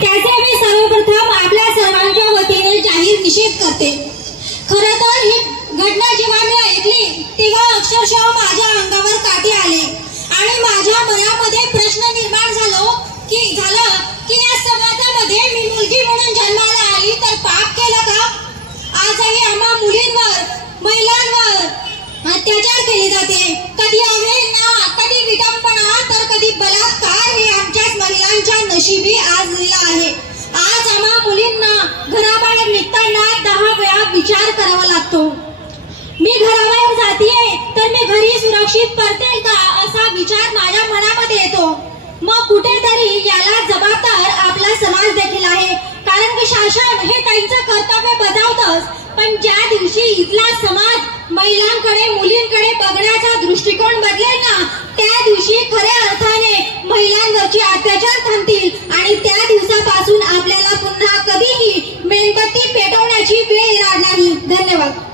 त्याचे मी सर्वप्रथम आपल्या सर्वांच्या वतीने जाहीर निषेध करते। खरं तर ही घटना जेव्हा मी ऐकली तेव्हा अक्षरशः माझ्या अंगावर काटे आले आणि माझ्या मनामध्ये प्रश्न निर्माण झाला की या समाजामध्ये मी मुलगी म्हणून जन्माला आली तर पाप केलं का? आजही आम्हा मुलींवर महिलांवर अत्याचार केले जाते, कधी अवहेलना, कधी विटंबना तर कधी बलात्कार हे आमच्याच महिलांच्या नशिबी आजलेला आहे। आज आम्हा मुलींना घराबाहेर निघताना 10 वेळा विचार करावा लागतो। मी घराबाहेर जातीये तर मी घरी सुरक्षित परतेल का असा विचार माझ्या मनामध्ये येतो। मग कुठेतरी याला जबाबदार आपला समाज देखील आहे, कारण की शासन हे त्यांचं कर्तव्य बजावतच, पण ज्या दिवशी इथला समाज महिलांकडे मुलींकडे बघण्याचा दृष्टिकोन बदलेल ना, त्या दिवशी खऱ्या अर्थाने महिलांवरचे अत्याचार थांबतील आणि त्या दिवसापासून आपल्याला पुन्हा कधीही मेणबत्ती पेटवण्याची वेळ येणार नाही। धन्यवाद।